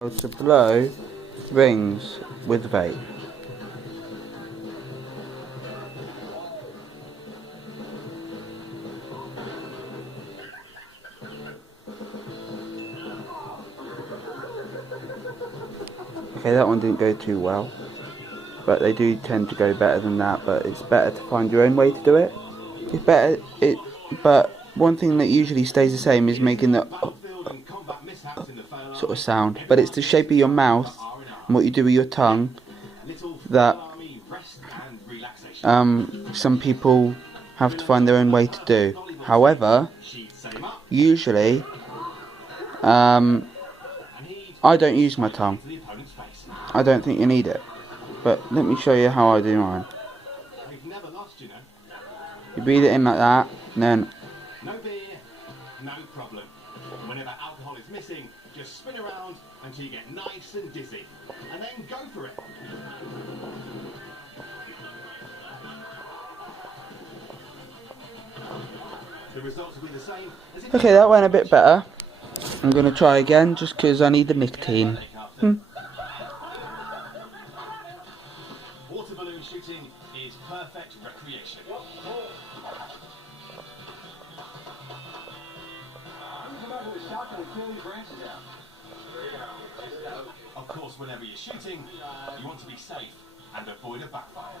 To blow rings with vape. Okay, that one didn't go too well, but they do tend to go better than that. But it's better to find your own way to do it. It's better. But one thing that usually stays the same is making the sort of sound. But it's the shape of your mouth and what you do with your tongue that some people have to find their own way to do. However, usually I don't use my tongue. I don't think you need it. But let me show you how I do mine. You breathe it in like that, and then no beer, no problem. Whenever alcohol is missing, just spin around until you get nice and dizzy, and then go for it. The results will be the same as if okay, that went a bit better. I'm going to try again just because I need the nicotine. Water balloon shooting is perfect recreation. Of course, whenever you're shooting, you want to be safe and avoid a backfire.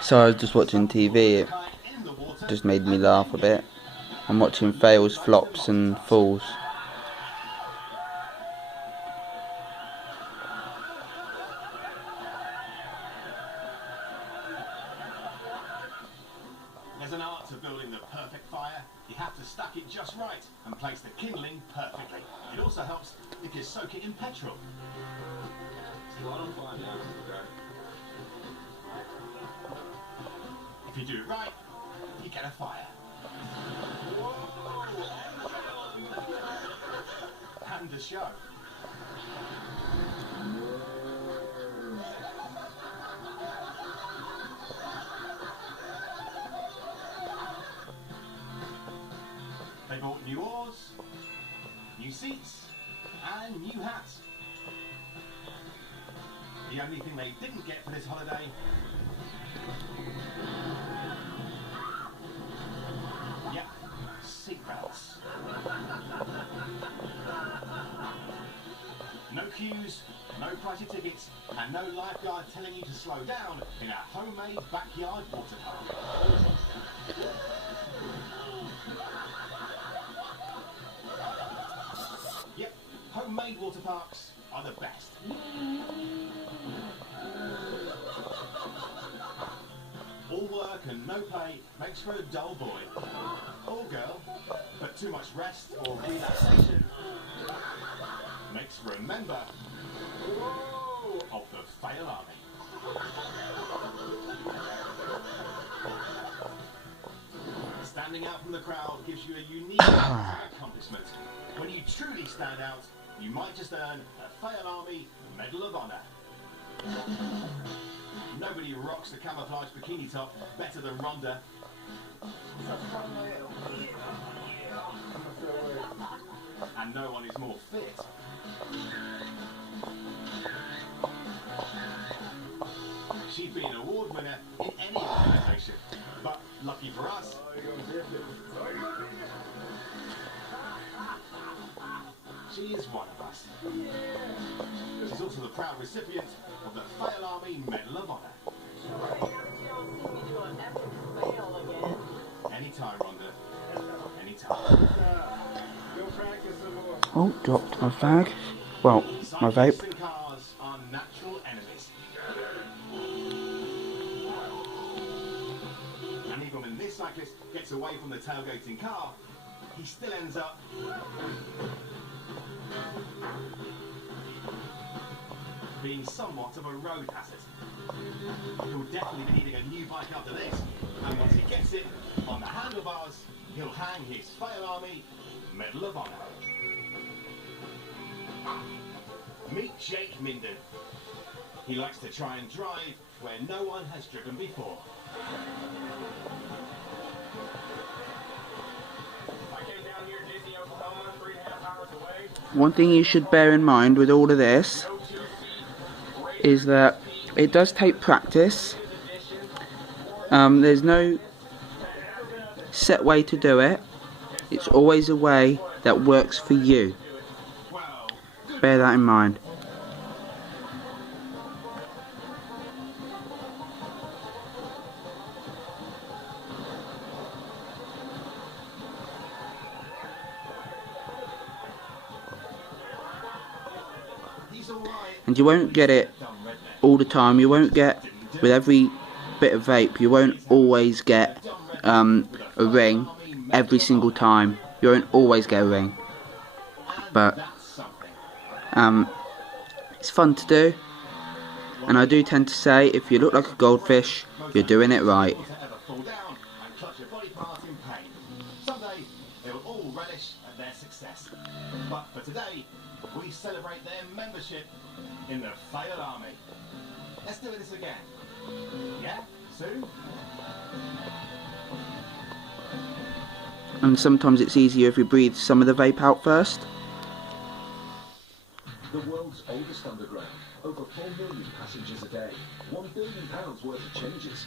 So I was just watching TV, it just made me laugh a bit. I'm watching fails, flops and falls. There's an art to building the perfect fire. You have to stack it just right and place the kindling perfectly. It also helps if you soak it in petrol. If you do it right, you get a fire. And a show. They bought new oars, new seats, and new hats. The only thing they didn't get for this holiday seatbelts. No queues, no pricey tickets, and no lifeguard telling you to slow down in a homemade backyard water park. Yep, homemade water parks are the best. All work and no pay makes for a dull boy or girl, but too much rest or relaxation makes for a member of the Fail Army. Standing out from the crowd gives you a unique accomplishment. When you truly stand out, you might just earn a Fail Army Medal of Honor. Nobody rocks the camouflage bikini top better than Rhonda. And no one is more fit. She'd be an award winner in any organisation. But lucky for us, she is one of us. She's also the proud recipient of the Fail Army Medal of Honor. Anytime, Rhonda. Anytime. Oh, dropped my fag. Well, my vape. Cyclists and cars are natural enemies. And even when this cyclist gets away from the tailgating car, he still ends up being somewhat of a road hazard. He'll definitely be needing a new bike after this, and once he gets it on the handlebars, he'll hang his Fail Army Medal of Honor. Meet Jake Minden. He likes to try and drive where no one has driven before. I came down here, Disney, Oklahoma, 3.5 hours away. One thing you should bear in mind with all of this is that it does take practice. There's no set way to do it. It's always a way that works for you. Bear that in mind. And you won't get it all the time. You won't get, with every bit of vape, you won't always get a ring every single time. You won't always get a ring. But it's fun to do. And I do tend to say, if you look like a goldfish, you're doing it right. Someday they will all relish at their success. But for today, we celebrate their membership in the Failed Army. Let's do this again. Yeah? Soon? And sometimes it's easier if you breathe some of the vape out first. The world's oldest underground. Over 4 million passengers a day. £1 billion worth of changes.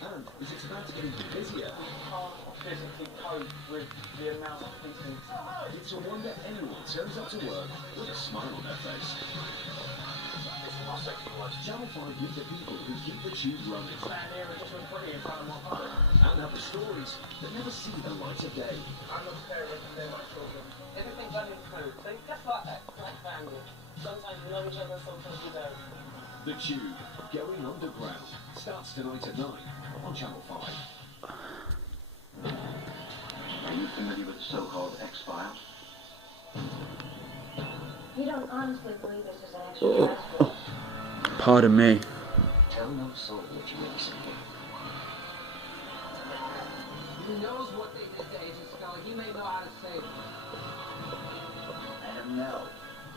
And is it about to get even busier? Physically cope with the amount of pieces. It's a wonder anyone turns up to work with a smile on their face. Channel 5 meet the people who keep the tube running. Stand here and just look pretty in front of my phone. And have the stories that never see the light of day. I'm not parent and they're my children. Everything's done in code. So just like that, like family. Sometimes we know each other, sometimes we don't. The Tube, going underground, starts tonight at 9 on Channel 5. Are you familiar with the so-called X-Files? You don't honestly believe this is an extraterrestrial? Pardon me. Tell no soul what you really think. He knows what they did to Agent Scully. He may know how to save him. Let him know.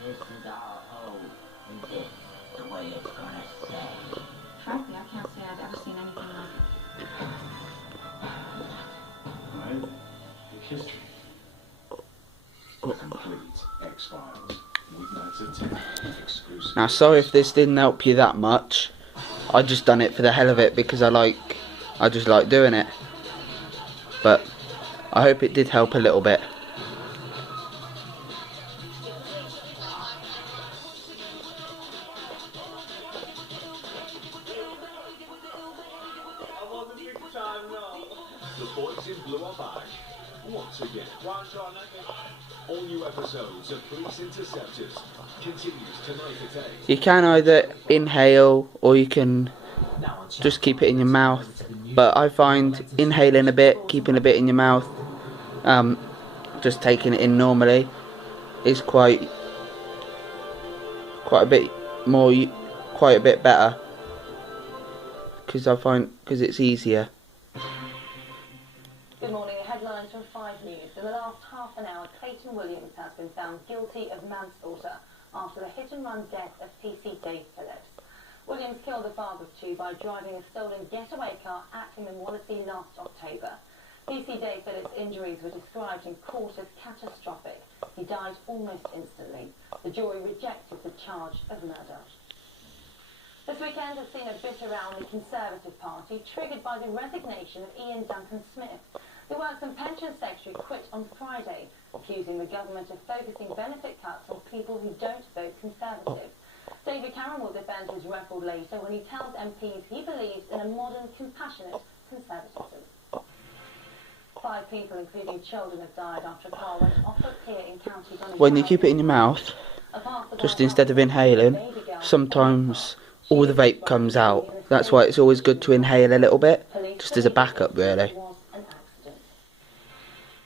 This is our home. And this is the way it's gonna stay. Frankly, I can't say I've ever seen anything like it. Right? The history. Complete X-Files. Weeknights at 10. Exclusive. Now, sorry if this didn't help you that much. I just done it for the hell of it because I just like doing it. But I hope it did help a little bit. The boys in blue are back. Once again. All new episodes of Police Interceptors continues tonight at 8. You can either inhale or you can just keep it in your mouth. But I find inhaling a bit, keeping a bit in your mouth, just taking it in normally is quite a bit better. Because it's easier. Good morning. Headlines from 5 News. In the last half an hour, Clayton Williams has been found guilty of manslaughter after the hit-and-run death of PC Dave Phillips. Williams killed the father of 2 by driving a stolen getaway car at him in Wallasey last October. PC Dave Phillips' injuries were described in court as catastrophic. He died almost instantly. The jury rejected the charge of murder. This weekend has seen a bit around the Conservative Party, triggered by the resignation of Ian Duncan Smith. The Works and Pensions Secretary quit on Friday, accusing the government of focusing benefit cuts on people who don't vote Conservative. David Cameron will defend his record later when he tells MPs he believes in a modern, compassionate conservatism. 5 people, including children, have died after a car went off a pier in County Donegal. When you keep it in your mouth, just instead of inhaling, sometimes all the vape comes out. That's why it's always good to inhale a little bit, just as a backup, really.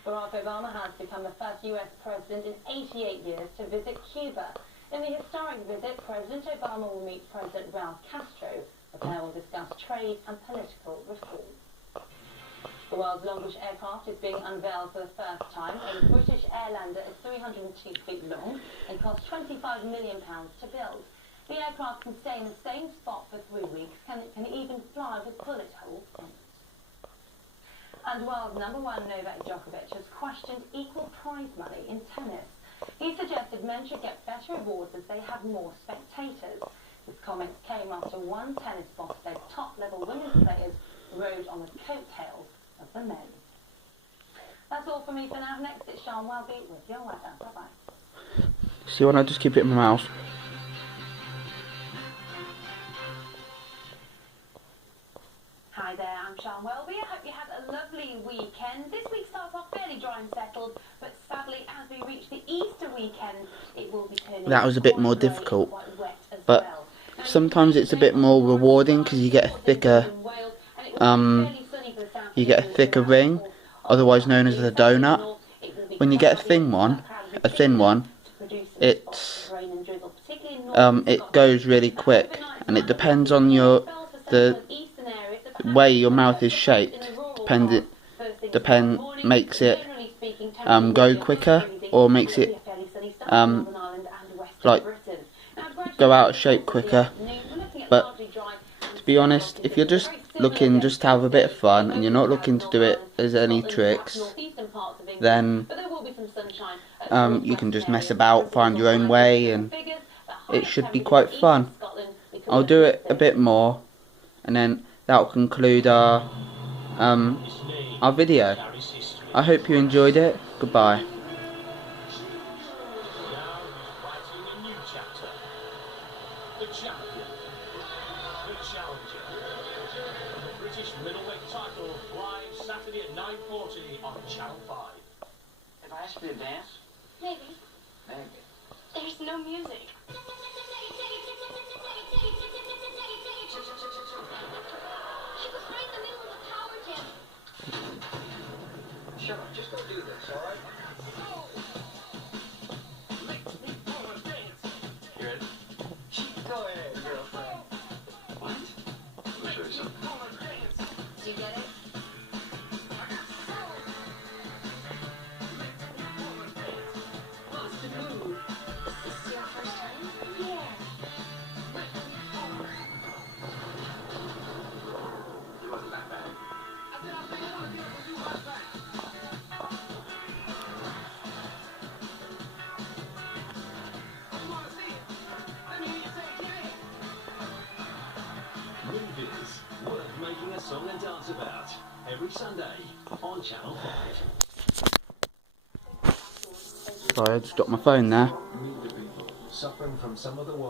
Barack Obama has become the first US president in 88 years to visit Cuba. In the historic visit, President Obama will meet President Raul Castro. The pair will discuss trade and political reform. The world's longest aircraft is being unveiled for the first time. A British Airlander is 302 feet long and cost £25 million to build. The aircraft can stay in the same spot for 3 weeks, can even fly with bullet holes in it. And world number 1 Novak Djokovic has questioned equal prize money in tennis. He suggested men should get better awards as they have more spectators. His comments came after one tennis boss said top-level women's players rode on the coattails of the men. That's all for me for now. Next, it's Sean Welby with your weather. Bye-bye. See when I just keep it in my mouth? Hi there, I'm Sean Welby. I hope you had a lovely weekend. This week starts off fairly dry and settled, but sadly, as we reach the Easter weekend, it will be turning That was a bit quite more grey, difficult, quite wet as but well. Now, sometimes it's a bit more rewarding because you get a thicker, you get a thicker ring, otherwise known as the donut. When you get a thin one, it goes really quick, and it depends on the way your mouth is shaped. Makes it go quicker, or makes it like go out of shape quicker. But to be honest, if you're just looking just to have a bit of fun and you're not looking to do it as any tricks, then you can just mess about, find your own way, and it should be quite fun. I'll do it a bit more, and then that will conclude our video. I hope you enjoyed it. Goodbye. Now he's writing a new chapter. The champion. The challenger. The British middleweight title, live Saturday at 9:40 on Channel 5. If I ask you to dance? Maybe. Maybe. There's no music. He was right in the middle of the power jam. Shut up, just go do this, alright? You ready? Go ahead, girlfriend. What? Let me show you something. Do you get it? What's the move? Is this your first time? Yeah. It wasn't that bad. Movies worth making a song and dance about. Every Sunday on Channel 5. Sorry, I just dropped my phone there. Meet the people suffering from some of the world's